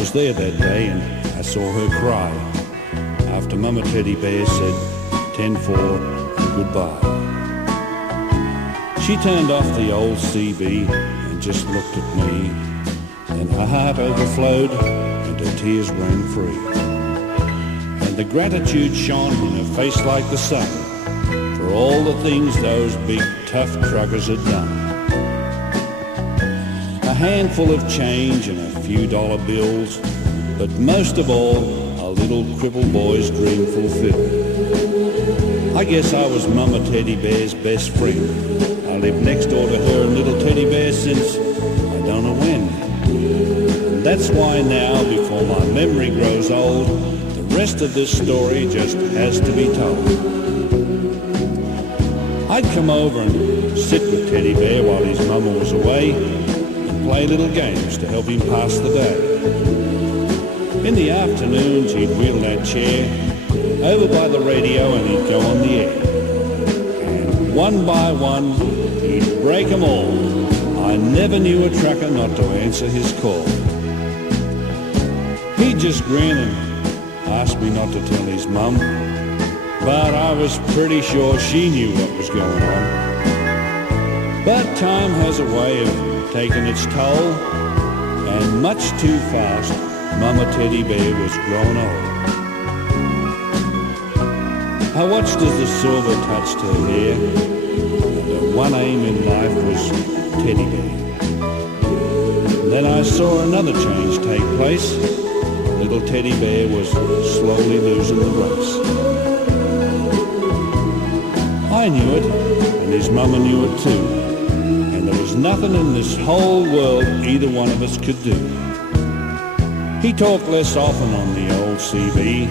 was there that day and I saw her cry after Mama Teddy Bear said 10-4 and goodbye. She turned off the old CB and just looked at me, and her heart overflowed and her tears ran free. And the gratitude shone in her face like the sun for all the things those big tough truckers had done. A handful of change and a few dollar bills, but most of all, a little crippled boy's dream fulfilled. I guess I was Mama Teddy Bear's best friend. I lived next door to her and little Teddy Bear since I don't know when. And that's why now, before my memory grows old, the rest of this story just has to be told. I'd come over and sit with Teddy Bear while his mama was away and play little games to help him pass the day. In the afternoons, he'd wheel that chair over by the radio and he'd go on the air. And one by one, he'd break them all. I never knew a trucker not to answer his call. He'd just grin and ask me not to tell his mum, but I was pretty sure she knew what was going on. But time has a way of taking its toll, and much too fast, Mama Teddy Bear was grown old. I watched as the silver touched her hair, and her one aim in life was Teddy Bear. Then I saw another change take place. Little Teddy Bear was slowly losing the race. I knew it, and his mama knew it too, and there was nothing in this whole world either one of us could do. He talked less often on the old CB.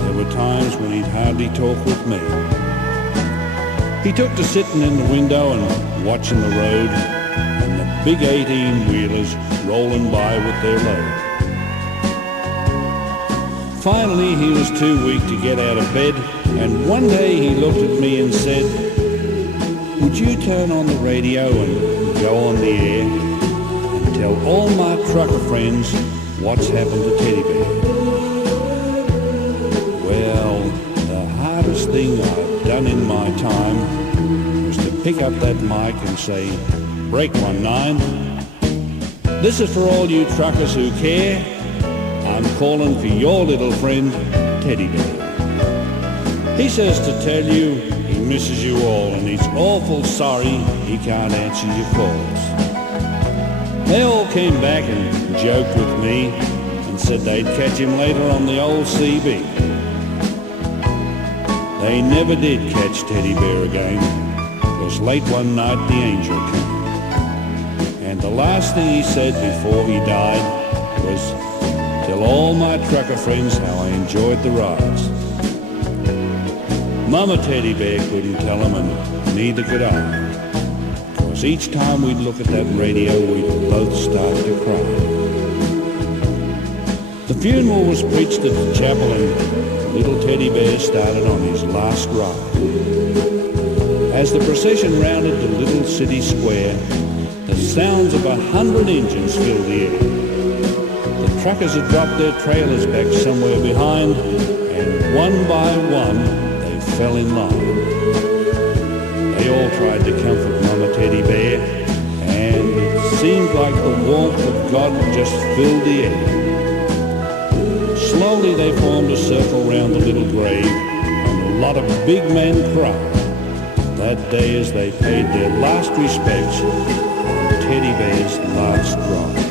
There were times when he'd hardly talk with me. He took to sitting in the window and watching the road and the big 18-wheelers rolling by with their load. Finally, he was too weak to get out of bed, and one day he looked at me and said, "Would you turn on the radio and go on the air and tell all my trucker friends what's happened to Teddy Bear?" Well, the hardest thing I've done in my time was to pick up that mic and say, "Break 19. This is for all you truckers who care. I'm calling for your little friend, Teddy Bear. He says to tell you he misses you all and he's awful sorry he can't answer your calls." They all came back and joked with me and said they'd catch him later on the old CB. They never did catch Teddy Bear again, because late one night the angel came. And the last thing he said before he died was, "Tell all my trucker friends how I enjoyed the rides." Mama Teddy Bear couldn't tell him, and neither could I. Because each time we'd look at that radio, we'd both start to cry. The funeral was preached at the chapel, and little Teddy Bear started on his last ride. As the procession rounded the little city square, the sounds of 100 engines filled the air. The truckers had dropped their trailers back somewhere behind, and one by one, they fell in line. They all tried to comfort Mama Teddy Bear, and it seemed like the warmth of God just filled the air. Slowly they formed a circle round the little grave, and a lot of big men cried that day as they paid their last respects on Teddy Bear's last ride.